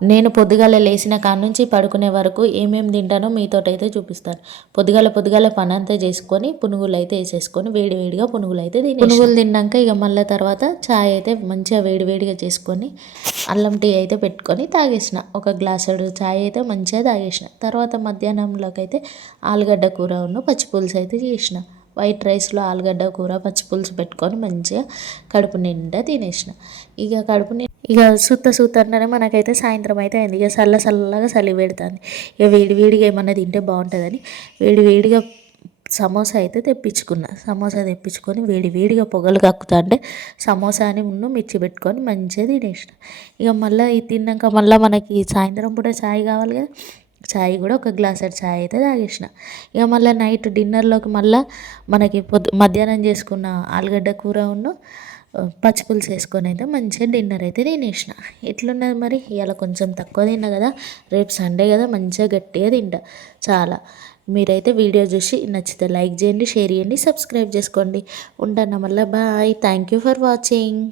నేను పొద్దుగాల లేచిన కాడ నుంచి పడుకునే వరకు ఏమేమి తింటానో మీతోటైతే చూపిస్తాను. పొద్దుగాల పనంతా చేసుకొని పునుగులైతే వేసేసుకొని వేడివేడిగా పునుగులైతే తినేసిన. పునుగులు తిన్నాక ఇక మళ్ళీ తర్వాత చాయ్ అయితే మంచిగా వేడివేడిగా చేసుకొని అల్లం టీ అయితే పెట్టుకొని తాగేసిన. ఒక గ్లాసుడు చాయ్ అయితే మంచిగా తాగేసిన. తర్వాత మధ్యాహ్నంలోకి అయితే ఆలుగడ్డ కూర పచ్చిపులుసు అయితే చేసిన. వైట్ రైస్లో ఆలుగడ్డ కూర పచ్చిపులుసు పెట్టుకొని మంచిగా కడుపు నిండా తినేసిన. ఇక సూత్తనే మనకైతే సాయంత్రం అయితే అయింది. ఇక చల్లగా చలి పెడుతుంది. ఇక వేడివేడిగా ఏమన్నా తింటే బాగుంటుందని వేడివేడిగా సమోసా అయితే తెప్పించుకున్నా. సమోసా తెప్పించుకొని వేడివేడిగా పొగలు కక్కుతుంటే సమోసాని మిర్చి పెట్టుకొని మంచిగా తినేసిన. ఇక మళ్ళీ ఇది తిన్నాక మళ్ళీ మనకి సాయంత్రం పూట చాయ్ కావాలి కదా, చాయ్ కూడా ఒక గ్లాసెడ్ చాయ్ అయితే తాగేసిన. ఇక మళ్ళీ నైట్ డిన్నర్లోకి మళ్ళీ మనకి మధ్యాహ్నం చేసుకున్న ఆలుగడ్డ కూర పచ్చిపులుసు వేసుకొని అయితే మంచిగా డిన్నర్ అయితే తినేసిన. ఎట్లున్నది మరి ఇవాళ కొంచెం తక్కువ తిన్నా కదా, రేపు సండే కదా మంచిగా గట్టిగా తింటా చాలా. మీరైతే వీడియో చూసి నచ్చితే లైక్ చేయండి, షేర్ చేయండి, సబ్స్క్రైబ్ చేసుకోండి. ఉంటాను మళ్ళీ. Bye. Thank you for watching.